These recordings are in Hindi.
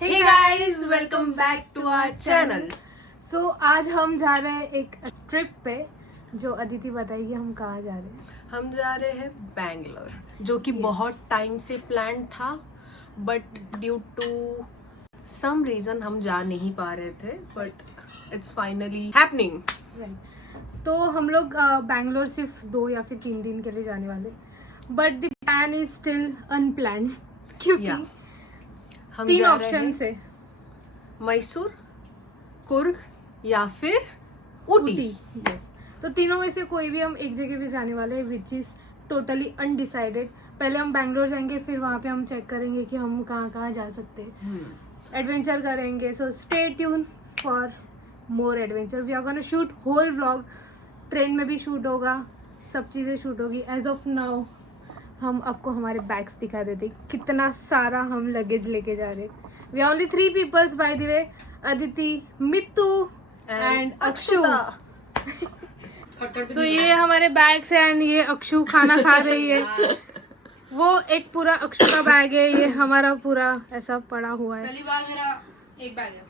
Hey guys, welcome back to our channel. So आज हम जा रहे हैं एक ट्रिप पे। जो अदिति बताएगी हम कहाँ जा रहे हैं। हम जा रहे हैं बैंगलोर, जो कि बहुत टाइम से प्लान था, but due to some reason हम जा नहीं पा रहे थे, बट इट्स फाइनली हैपनिंग। तो हम लोग बैंगलोर सिर्फ 2 या फिर 3 दिन के लिए जाने वाले, but the plan is still unplanned क्योंकि हम 3 जा रहे ऑप्शन हैं से मैसूर, कुर्ग या फिर ऊटी। यस, तो तीनों में से कोई भी हम एक जगह पे जाने वाले हैं, विच इज टोटली अनडिसाइडेड। पहले हम बैंगलोर जाएंगे, फिर वहाँ पे हम चेक करेंगे कि हम कहाँ कहाँ जा सकते हैं, एडवेंचर करेंगे। So stay tune for more adventure. We are gonna shoot whole vlog, train में भी शूट होगा, सब चीज़ें शूट होगी। एज ऑफ नाउ हम आपको हमारे बैग्स दिखा देते कितना सारा हम लगेज लेके जा रहे। We are only 3 peoples by the way, Aditi, Mittu and Akshu. So ये हमारे बैग्स हैं एंड ये अक्षु खाना खा रही है। वो एक पूरा अक्षु का बैग है, ये हमारा पूरा ऐसा पड़ा हुआ है। पहली बार मेरा एक बैग है।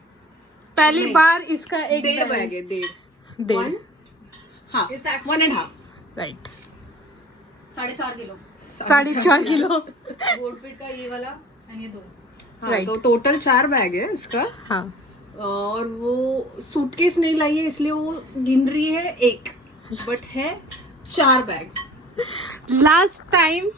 पहली बार इसका एक डेढ़ बैग है, डेढ़ 1.5 राइट, 4.5 किलो 4.5 किलो गोल्डफिट का ये वाला एंड ये 2। हाँ, Right. तो टोटल 4 बैग है इसका। हाँ, और वो सूटकेस नहीं लाई है, इसलिए वो गिन रही है 1, बट है 4 bag. Last time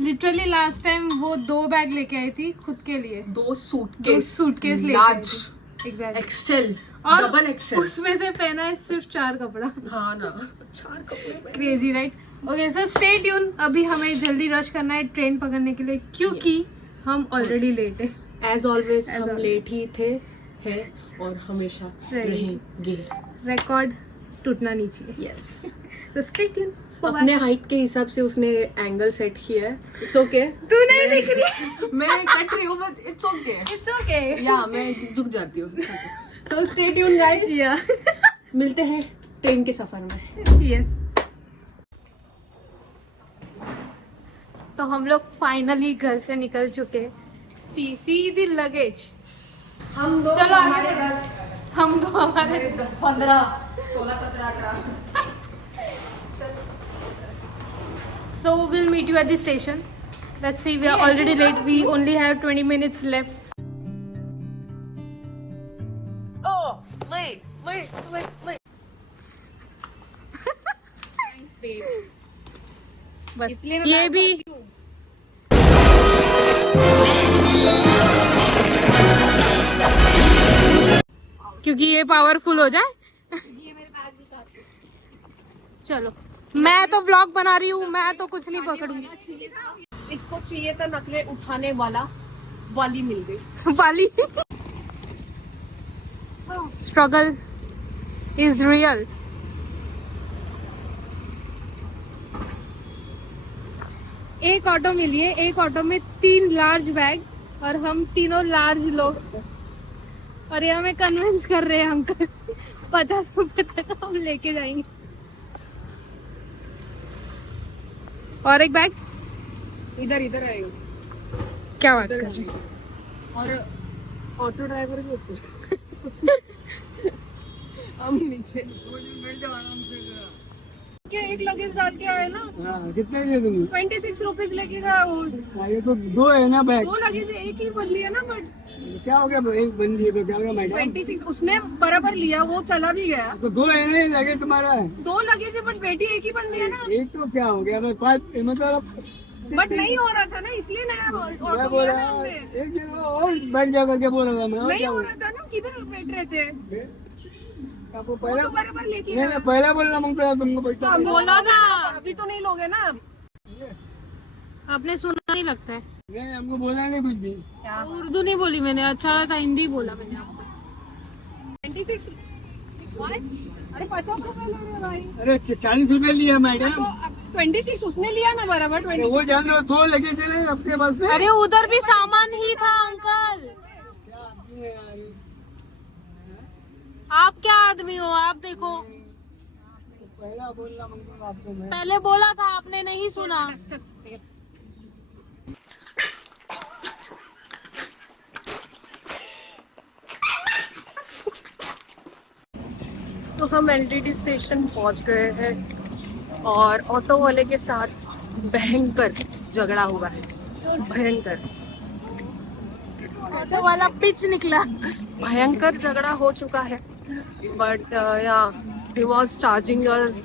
literally last time वो 2 बैग लेके आई थी खुद के लिए, 2 सूटकेस लेके आई लार्ज थी। एग्जैक्टली, एक्सेल, और डबल एक्सेल। उसमें से पहना है सिर्फ 4 कपड़ा। हाँ ना, 4 कपड़े। Crazy right. ओके, सो स्टे ट्यून। अभी हमें जल्दी रश करना है ट्रेन पकड़ने के लिए, क्योंकि हम ऑलरेडी लेट है। एज ऑलवेज As हम always. लेट ही थे, है और हमेशा रहेंगे। रिकॉर्ड टूटना नहीं चाहिए। यस, तो स्टे ट्यून। अपने हाइट के हिसाब से उसने एंगल सेट किया है। इट्स ओके, तू नहीं दिख रही। मैं कट रही हूँ, but it's okay. It's okay. या मैं झुक जाती हूँ। सो स्टे ट्यून गाइस, या मिलते हैं ट्रेन के सफर में। यस। तो हम लोग फाइनली घर से निकल चुके। See the luggage. हम दो, चलो आगे हमारे बढ़ो। 10, हम तो हमारे 15, 16, 17, 18। So we'll meet you at the station. Let's see, we are already late. We only have 20 minutes left. Oh, late. Thanks babe. बस इसलिए मैं ये back भी करती हूँ। क्योंकि ये पावरफुल हो जाए। ये मेरे बैग भी काट दो। चलो, मैं तो व्लॉग बना रही हूँ, मैं तो कुछ नहीं पकड़ूंगी। इसको चाहिए था नखरे उठाने वाली मिल गई। वाली स्ट्रगल इज रियल। एक ऑटो मिली है, एक ऑटो में 3 लार्ज बैग और हम तीनों लार्ज लोग, और ये हमें कन्विंस कर रहे हैं अंकल 50 रुपए तक हम लेके जाएंगे। और एक बैग इधर आएगा। क्या बात कर रहे हैं? और ऑटो ड्राइवर भी ऊपर। हम नीचे। क्या एक लगेज डाल के आए ना, कितने दिए तुमने? 26 रुपीज लेके गया वो। ये तो 2 है ना बैग। 2 लगेज एक ही बन लिया ना, बट क्या हो गया, एक बन दिए तो क्या हो गया मैडम? 26 उसने बराबर लिया, वो चला भी गया। तो 2 है ना, ये लगेज तुम्हारा है। 2 लगेज है, बट बेटी एक ही बन दिया ना। एक तो क्या हो गया, मैं 5 मतलब बट नहीं हो रहा था ना, इसलिए नया मैं ऑटो बोल लिया रहा ना हूँ, हमने। एक जगह और बैठ जा करके बोल रहा था मैं। और नहीं क्या हो हो रहा था ना, किधर बैठ रहे थे? गया? आपको वो पहले तो बराबर लेके नहीं, गया। पहले बोलना मांगता था तुमको तो पैसा। हम बोला था। अभी तो नहीं लोगे ना। आपने सुना नहीं लगता है। नहीं, हमको बोला नहीं कुछ भी। उर्दू नहीं बोली मैंने, अच्छा सा हिंदी बोला मैंने आपको। 26 अरे 50 रुपए ले रहे भाई। अरे 40 रुपए लिया तो मैडम। अब 26 उसने लिया ना बराबर। अरे वो 26 जान दो, 2 लगेज है आपके पास में। अरे उधर भी सामान ही था अंकल। क्या आदमी है यार? आप क्या आदमी हो, आप देखो। पहला बोलना मांगता आपको मैं। पहले बोला था आपने, नहीं सुना। सो हम एलटीटी स्टेशन पहुंच गए हैं और ऑटो वाले के साथ भयंकर झगड़ा हुआ है, भयंकर ऐसा वाला पिच निकला। भयंकर झगड़ा हो चुका है। बट या he was charging us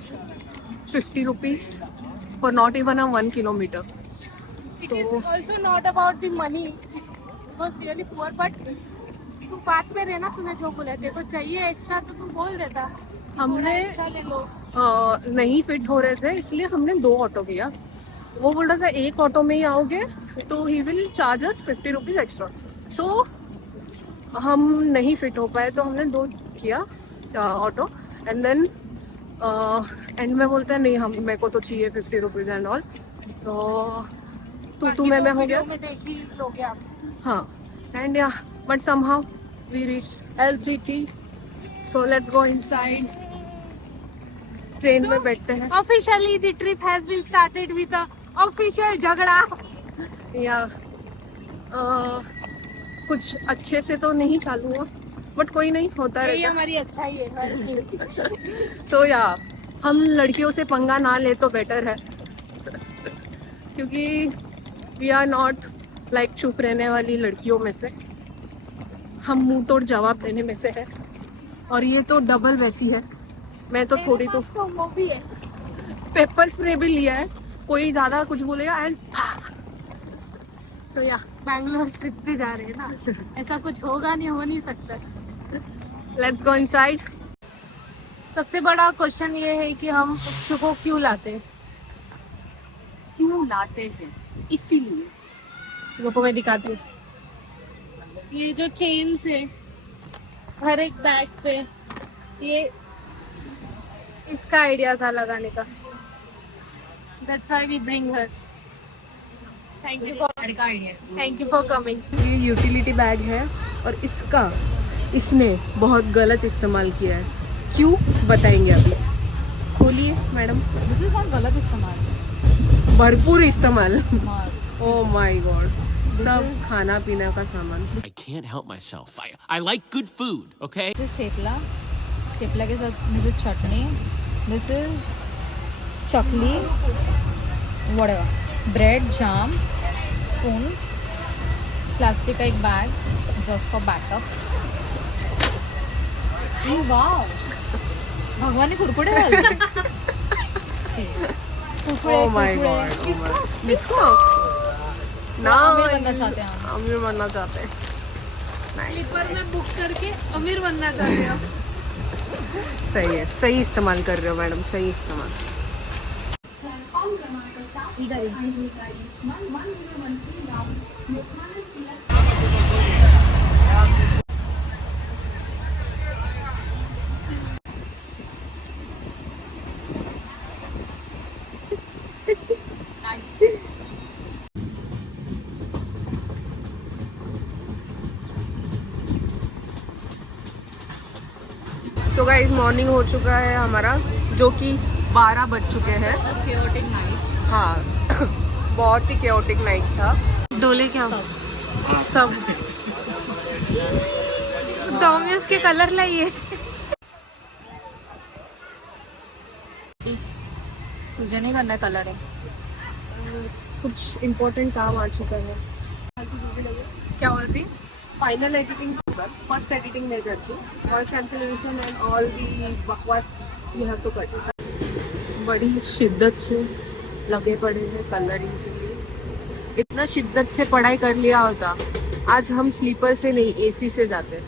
50 rupees for not even a 1 kilometer. It is also not about the money. It was really poor, but तू बात में रहना, तूने जो बोला तेरे को चाहिए एक्स्ट्रा तो तू बोल देता। हमने एक्स्ट्रा ले लो। नहीं फिट हो रहे थे इसलिए हमने 2 ऑटो किया। वो बोल रहा था एक ऑटो में ही आओगे तो ही will charge us 50 rupees extra. So हम नहीं फिट हो पाए तो हमने 2 किया ऑटो एंड देन एंड में बोलते हैं नहीं हम मेरे को तो चाहिए 50 रुपीज एंड ऑल। तो तू मैं हो गया। में देख ही लोगे आप। हाँ एंड या but somehow we reach LTT. So let's go inside. Train में बैठते हैं। Officially, the trip has been started with a official झगड़ा। या कुछ अच्छे से तो नहीं चालू हुआ बट कोई नहीं, होता ये रहता। हमारी अच्छाई है। सो या हम लड़कियों से पंगा ना ले तो बेटर है क्योंकि वी आर नॉट लाइक चुप रहने वाली लड़कियों में से, हम मुंह तोड़ जवाब देने में से है। और ये तो डबल वैसी है। मैं तो थोड़ी तो तो वो भी है। पेपर स्प्रे भी लिया है, कोई ज्यादा कुछ बोलेगा एंड तो या बैंगलोर ट्रिप पे जा रहे हैं ना, ऐसा कुछ होगा नहीं, हो नहीं सकता। Let's go inside. सबसे बड़ा क्वेश्चन ये है कि हम उसको क्यों लाते हैं। क्यों लाते हैं? इसीलिए रुको मैं दिखाती हूँ। ये जो चेन्स है हर एक बैग पे, ये इसका आइडिया था लगाने का। That's why we bring her. Thank you for coming. ये यूटिलिटी बैग है और इसने बहुत गलत इस्तेमाल किया है। क्यों बताएंगे अभी। खोलिए मैडम। दिस इज नॉट गलत इस्तेमाल, भरपूर इस्तेमाल। मस्त। Oh my God. सब खाना पीना का सामान। I can't help myself. I like good food, okay? This is thepla, thepla के साथ this is chutney, this is chakli, whatever, bread, jam, spoon, plastic का एक bag just for backup. Wow, भगवान ने कुरकुरे डाले। Kurkure, Oh my Kurkure. God, oh किसको? my- किसको? ना अमीर बनना चाहते हैं हम। अमीर बनना चाहते हैं। Nice, sleeper nice. में बुक करके अमीर बनना चाहते हो। सही है, सही इस्तेमाल कर रहे हो मैडम, सही इस्तेमाल। इधर ही। सो गाइस मॉर्निंग हो चुका है हमारा, जो कि 12 बज चुके हैं। chaotic night। हाँ बहुत ही chaotic नाइट था। डोले क्या सब डोमिनोज के कलर लाइए। तुझे नहीं करना कलर है, कुछ इम्पोर्टेंट काम आ चुका है। क्या बोलती? फाइनल एडिटिंग फर्स्ट एडिटिंग नहीं करती, voice cancellation and all the बकवास यू हैव टू कट। बड़ी शिद्दत से लगे पड़े हैं कलरिंग के लिए। इतना शिद्दत से पढ़ाई कर लिया होता आज हम स्लीपर से नहीं एसी से जाते।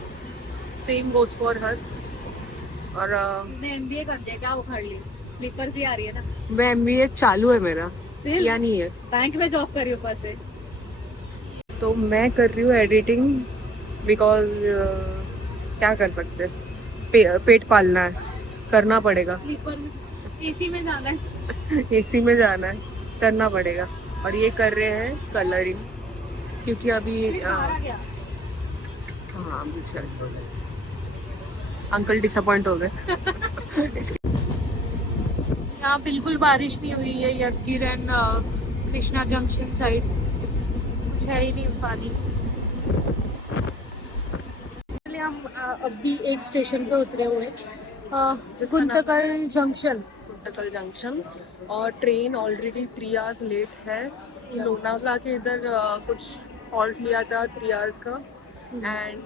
Same goes for her. और ने एमबीए कर दिया क्या, उखाड़ ली, स्लीपर्स ही आ रही है ना। मैं MBA चालू है मेरा, Still? या नहीं है बैंक में जॉब करी ऊपर से। तो मैं कर रही हूँ एडिटिंग बिकॉज क्या कर सकते, पेट पालना है, करना पड़ेगा। स्लीपर में एसी में जाना है। एसी में जाना है, करना पड़ेगा। और ये कर रहे हैं कलरिंग क्योंकि अभी आ गया। हाँ अभी चल अंकल डिसअपॉइंट हो गए। यहाँ बिल्कुल बारिश नहीं हुई है यदगिर एंड कृष्णा जंक्शन साइड, कुछ है ही नहीं पानी। हम अभी एक स्टेशन पे उतरे हुए हैं गुंतकल जंक्शन। गुंतकल जंक्शन। और ट्रेन ऑलरेडी 3 आवर्स लेट है। लोनावला के इधर कुछ हॉल्ट लिया था 3 आवर्स का, एंड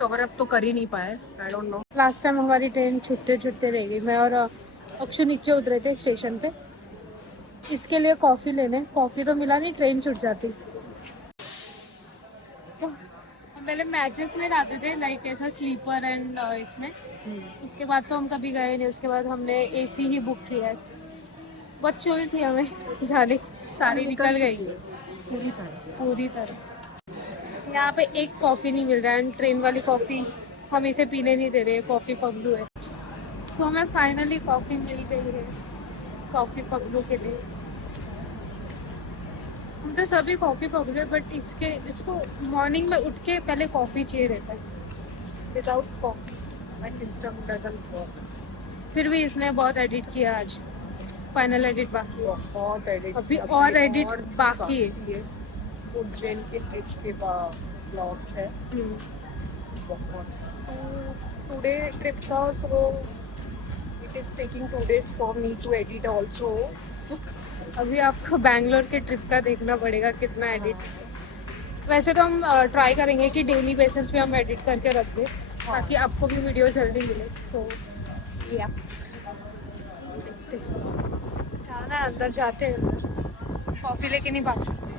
कवर अप तो कर ही नहीं पाए। I don't know. Last time हमारी ट्रेन छुट्टे छुट्टे रह गई। मैं और अक्षु नीचे उतरे थे स्टेशन पे इसके लिए कॉफ़ी लेने। कॉफ़ी तो मिला नहीं, ट्रेन छूट जाती। तो हम पहले मैचेस में जाते थे, लाइक ऐसा स्लीपर एंड इसमें। उसके बाद तो हम कभी गए नहीं। उसके बाद हमने एसी ही बुक किया है। बहुत चिल थी हमें जाने की, सारी निकल गई पूरी तरह। यहाँ पे एक कॉफ़ी नहीं मिल रहा है, एंड ट्रेन वाली कॉफ़ी हम इसे पीने नहीं दे रहे। कॉफ़ी पगलू है। सो हमें फाइनली कॉफ़ी मिल गई है कॉफ़ी पगलू के लिए। हम तो सभी कॉफ़ी पगलू है, बट इसको मॉर्निंग में उठ के पहले कॉफ़ी चाहिए रहता है। Without coffee my system doesn't work. फिर भी इसने बहुत एडिट किया आज। फाइनल एडिट बाकी है, बहुत एडिट अभी और एडिट बाकी है। उज्जैन के ट्रिप के ब्लॉग्स है बहुत। टुडे ट्रिप था, so it is taking 2 days for me to edit also. अभी आपको बैंगलोर के ट्रिप का देखना पड़ेगा कितना एडिट। वैसे तो हम ट्राई करेंगे कि डेली बेसिस पे हम एडिट करके रख दें, ताकि आपको भी वीडियो जल्दी मिले। सो या देखते हैं। जाना है, अंदर जाते हैं। अंदर कॉफ़ी लेके नहीं भाग सकते।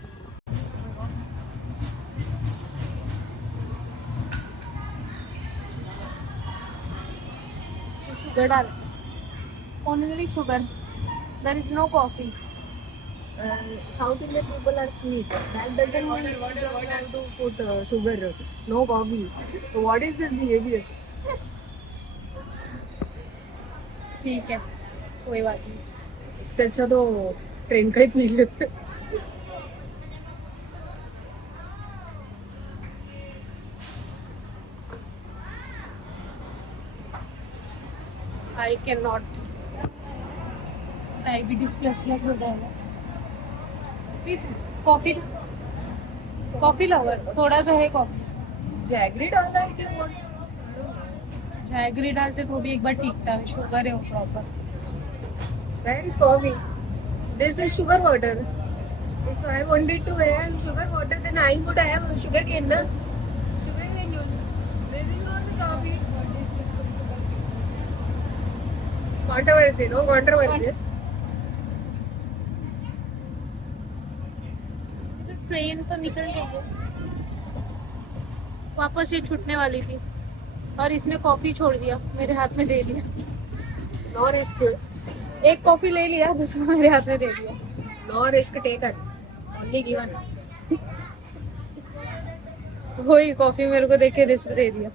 शुगर डाल, only sugar, there is no coffee. South Indian people are sweet. That doesn't mean you don't have to put sugar, no coffee. So what is this behavior? ठीक है, कोई बात नहीं। इससे अच्छा तो ट्रेन का ही पी लेते। I can not, diabetes plus हो जाएगा। कॉफी, कॉफी लवर थोड़ा तो है कॉफी। जैगरी डालना है क्या? जैगरी डालते तो भी एक बार ठीक था। शुगर है वो proper. Where is coffee? This is sugar water. If I wanted to have sugar water, then I would have sugar cane, na? Sugar cane use. This is not the coffee. Controversy, no controversy. Train तो निकल गई है, वापस ये छूटने वाली थी और इसने कॉफी छोड़ दिया, मेरे हाथ में दे दिया। No risk. एक कॉफी ले लिया, दूसरा मेरे हाथ में दे दिया। No risk taken. Only given. वही कॉफी मेरे को देख के रिस्क दे दिया।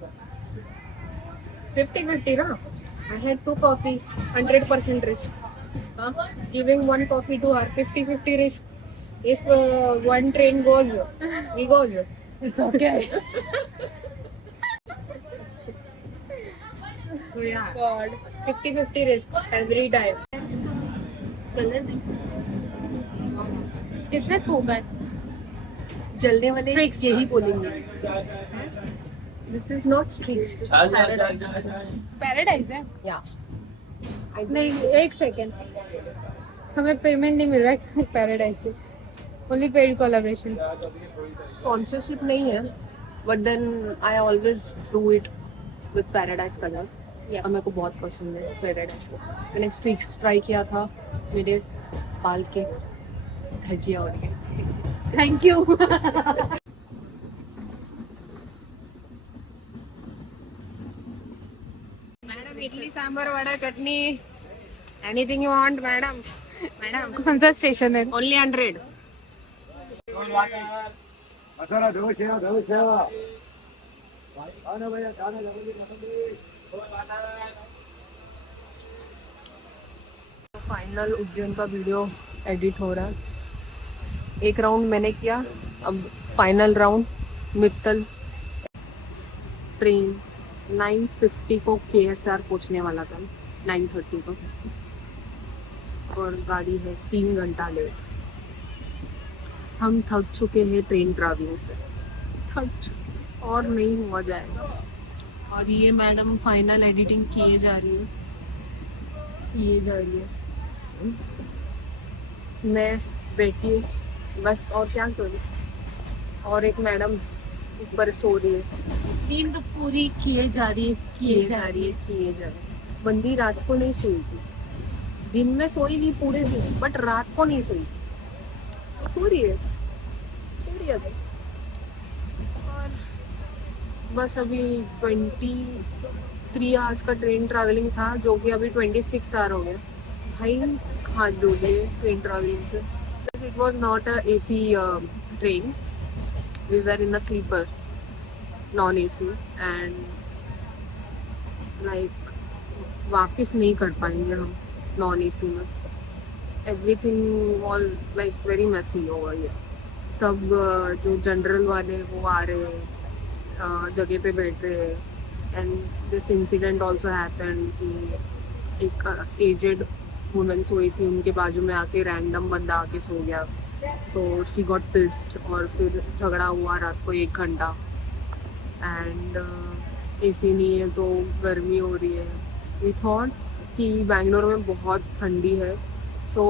50-50 ना? I had 2 coffee, 100% risk. Giving 1 coffee to her, 50-50 risk. If one train goes, he goes. It's okay. So yeah, God. 50-50 risk every time. किसने थूका है? जलने वाले Streaks. यही बोलेंगे। This is not streaks. This is paradise. Paradise है? Yeah. नहीं, एक सेकेंड, हमें पेमेंट नहीं मिल रहा है पैराडाइज से। Only paid collaboration. Sponsorship नहीं है, but then I always do it with Paradise colour. Yeah. और मेरे को बहुत पसंद है Paradise। मैंने स्ट्रीक्स ट्राई किया था, मेरे बाल के धज्जियाँ उड़ गए थे। Thank you. Madam idli sambar vada chutney, anything you want madam. Madam कौन सा स्टेशन है? ओनली 100। मसाला दोशा खाना भैया खाना फाइनल उज्जैन का वीडियो एडिट हो रहा है। एक राउंड मैंने किया, अब फाइनल राउंड। मित्तल ट्रेन 9:50 को KSR पहुंचने वाला था, 9:30 को, और गाड़ी है 3 घंटा लेट। हम थक चुके हैं ट्रेन ट्रैवलिंग से, थक चुके, और नहीं हुआ जाएगा। और ये मैडम फाइनल एडिटिंग किए जा रही है। मैं बैठी हूँ बस, और क्या करूँ। और एक मैडम ऊपर सो रही है। नींद पूरी किए जा रही है। बंदी रात को नहीं सोई थी, दिन में सोई थी पूरे दिन, बट रात को नहीं सोई। सो रही है अभी। और बस अभी 23 आवर्स का ट्रेन ट्रैवलिंग था, जो कि अभी 26 आवर हो गया। भाई हाथ जोड़ लिए ट्रेन ट्रैवलिंग से। It was not a AC train, we were in a sleeper non AC, and like वापस नहीं कर पाएंगे हम नॉन AC में। Everything was like very messy over here. सब जो जनरल वाले वो आ रहे हैं, जगह पे बैठ रहे हैं। And this incident also happened कि एक एजेड वुमेन सोई थी, उनके बाजू में आके रैंडम बंदा आके सो गया। सो शी गॉट पिस्ड, और फिर झगड़ा हुआ रात को 1 घंटा। एंड AC नहीं है तो गर्मी हो रही है। वी थॉट कि बैंगलोर में बहुत ठंडी है, सो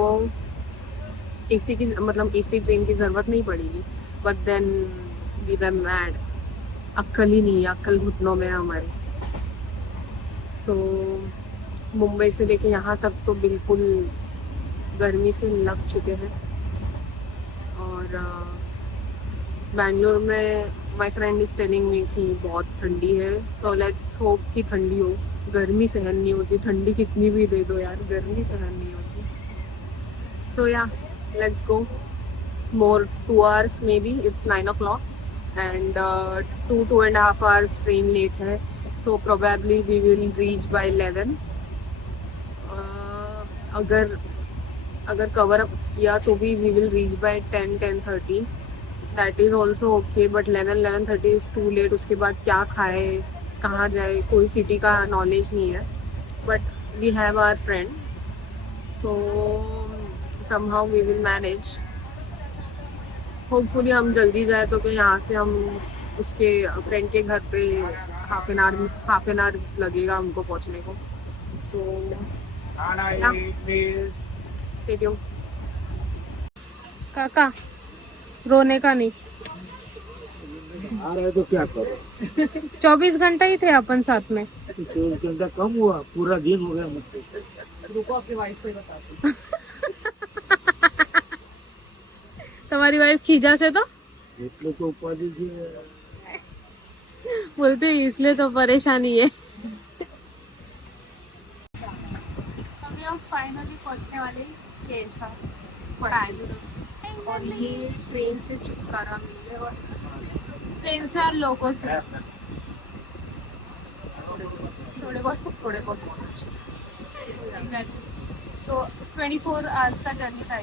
AC की मतलब AC ट्रेन की ज़रूरत नहीं पड़ेगी। But then we were mad. अक्ल ही नहीं है, अक्ल घुटनों में है हमारे। सो मुंबई से लेके यहाँ तक तो बिल्कुल गर्मी से लग चुके हैं। और बैंगलोर में my friend is telling me कि बहुत ठंडी है। सो लेट्स होप कि ठंडी हो। गर्मी सहन नहीं होती, ठंडी कितनी भी दे दो यार, गर्मी सहन नहीं होती। सो या let's go more 2 hours maybe, it's 9 o'clock, and 2.5 hours train late है, so probably we will reach by 11. अगर cover up किया तो भी we will reach by 10:30. that is also okay, but 11:30 is too late. उसके बाद क्या खाए, कहाँ जाए, कोई सिटी का नॉलेज नहीं है, but we have our friend, so somehow we will manage. Hopefully हम जल्दी जाए तो फिर यहाँ से हम उसके फ्रेंड के घर पे हाफ एन आवर लगेगा हमको पहुँचने को। So stay tuned. काका रोने का नहीं। आ रहे तो क्या करो, 24 घंटा ही थे अपन साथ में। 24 घंटा कम हुआ, पूरा दिन हो गया मुझको। रुको आपकी वाइफ को ही बताती हूँ। तुम्हारी वाइफ खींचा से तो इसलिए तो उपाधि दीजिए। बोलते इसलिए तो परेशानी है। अभी हम फाइनली पहुंचने वाले कैसा और ये ट्रेन से छुटकारा मिले, और ट्रेन से और लोगों से थोड़े बहुत पहुँच। तो 24 आवर्स का जर्नी था।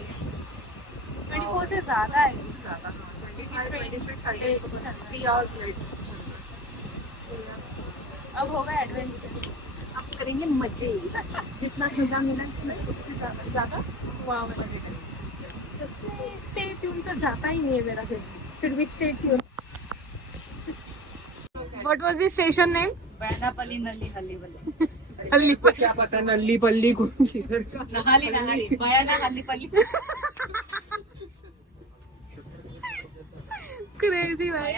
24 से ज़्यादा है। 3 hours लेट। अब होगा एडवेंचर। अब करेंगे मजे, जितना सजा मिला इसमें उससे ज़्यादा वाह मजे करेंगे। स्टे ट्यून तो जाता ही नहीं है मेरा, फिर भी stay tune. What was the station name? Bainapalli Nalli Halli Balli हल्ली पर क्या पता, नल्ली पल्ली कौन किधर का। नहाली बयाना हल्ली पल्ली। क्रेजी भाई।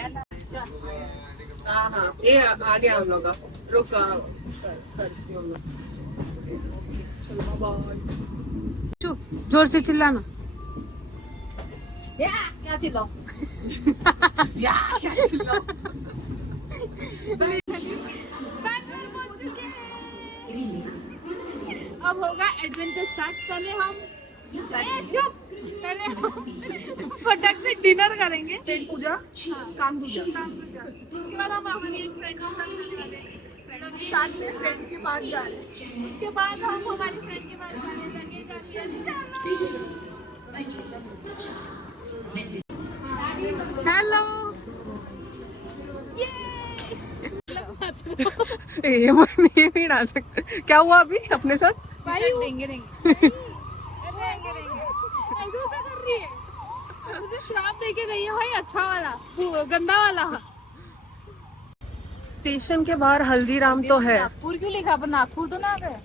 हाँ ये आ गया हम लोग का। रुक करती हूँ मैं। चलो बाय। जोर से चिल्लाना। क्या चिल्लाओ? क्या चिल्लाओ? अब होगा एडवेंचर स्टार्ट। पहले हम फटाक से डिनर करेंगे। पेट पूजा, काम दूजा। उसके बाद हम हमारी एक फ्रेंड के साथ में फ्रेंड के पास जा रहे हैं। उसके बाद हम हमारी फ्रेंड के पास जाने लगे। हेलो ये नहीं डाल सकते। क्या हुआ अभी अपने साथ? देंगे ऐसा कर रही है। मुझे श्राप दे के गई है भाई, अच्छा वाला, वो गंदा वाला। स्टेशन के बाहर हल्दीराम तो है, नागपुर क्यों लिखा? पर नागपुर तो ना गए।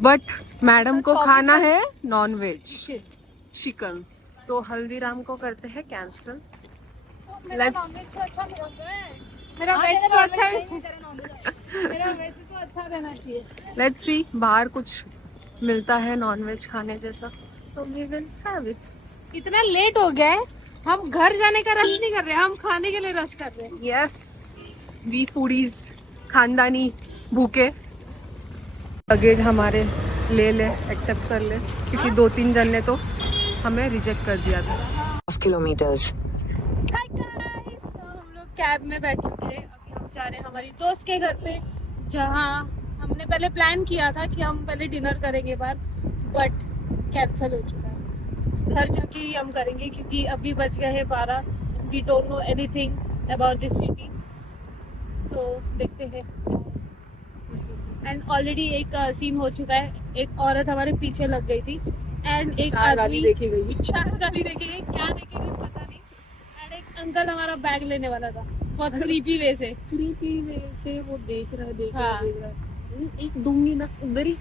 बट मैडम को 24 खाना है नॉन वेज चिकन, तो हल्दीराम को करते हैं कैंसिल। मेरा Let's- नॉनवेज तो अच्छा मिला है। मेरा वेज तो अच्छा मेरा वेज तो अच्छा रहना चाहिए। लेट्स सी, बाहर कुछ मिलता है नॉन वेज खाने जैसा तो वी विल हैव इट। इतना लेट हो गया है, हम घर जाने का रश नहीं कर रहे, हम खाने के लिए रश कर रहे हैं। यस, वी फूडीज, खानदानी भूखे। लगेज हमारे ले ले, एक्सेप्ट कर ले, क्योंकि 2-3 जन ने तो हमें रिजेक्ट कर दिया था। kilometers. हाय गाइस, तो हम लोग कैब में बैठ चुके हैं। अभी हम जा रहे हैं हमारी दोस्त के घर पे, जहाँ हमने पहले प्लान किया था कि हम पहले डिनर करेंगे बाहर, बट कैंसिल हो चुका है। घर जाके ही हम करेंगे, क्योंकि अभी बज गए हैं 12। We don't know anything about this city, तो देखते हैं। एंड ऑलरेडी एक सीन हो चुका है, एक औरत हमारे पीछे लग गई थी एंड एक आदमी देखे गई। 4 गाली देखेंगे, क्या देखेंगे पता नहीं। एंड एक अंकल हमारा बैग लेने वाला था, बहुत क्रीपी वे से। क्रीपी वे से वो देख रहा है, हाँ। देख रहा है। एक दूंगी ना उधर ही।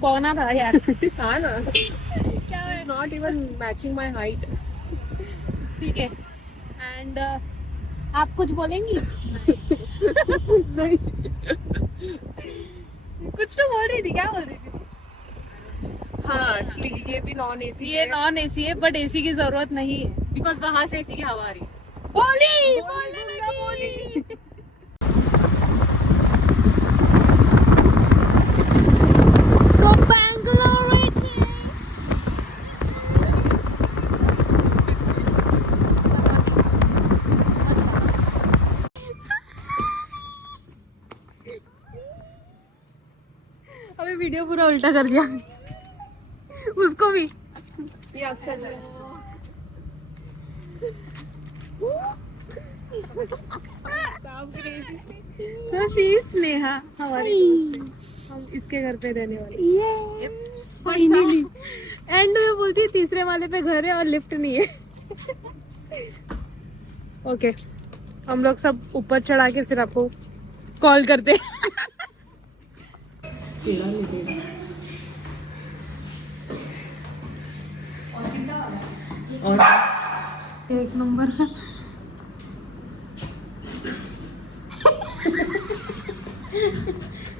पौना था यार। हाँ ना, क्या है, not even matching my height. ठीक है। एंड आप कुछ बोलेंगी? नहीं, कुछ तो बोल रही थी, क्या बोल रही थी? हाँ ये भी नॉन एसी ये नॉन एसी है, बट एसी की जरूरत नहीं है। बिकॉज वहां से एसी की हवा आ रही है। बोलने लगी। So Bangalore it is. अभी वीडियो पूरा उल्टा कर दिया उसको भी। ये अक्सर So she is स्नेहा, हमारी दोस्त है। हम इसके घर पे रहने वाले फाइनली। एंड में बोलती है तीसरे माले पे घर है और लिफ्ट नहीं है। ओके, हम लोग सब ऊपर चढ़ा के फिर आपको कॉल करते हैं। और एक नंबर का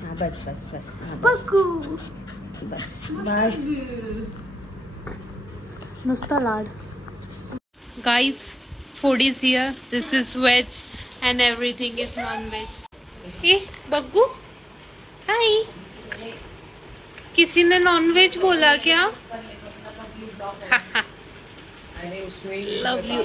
हाँ बस बस बस पक्कू बस बस। नुस्ता लाड। Guys, food is here. This is veg and everything is non-veg. ए बग्गू, हाय। किसी ने नॉन-वेज बोला क्या? अरे उसमें Love you.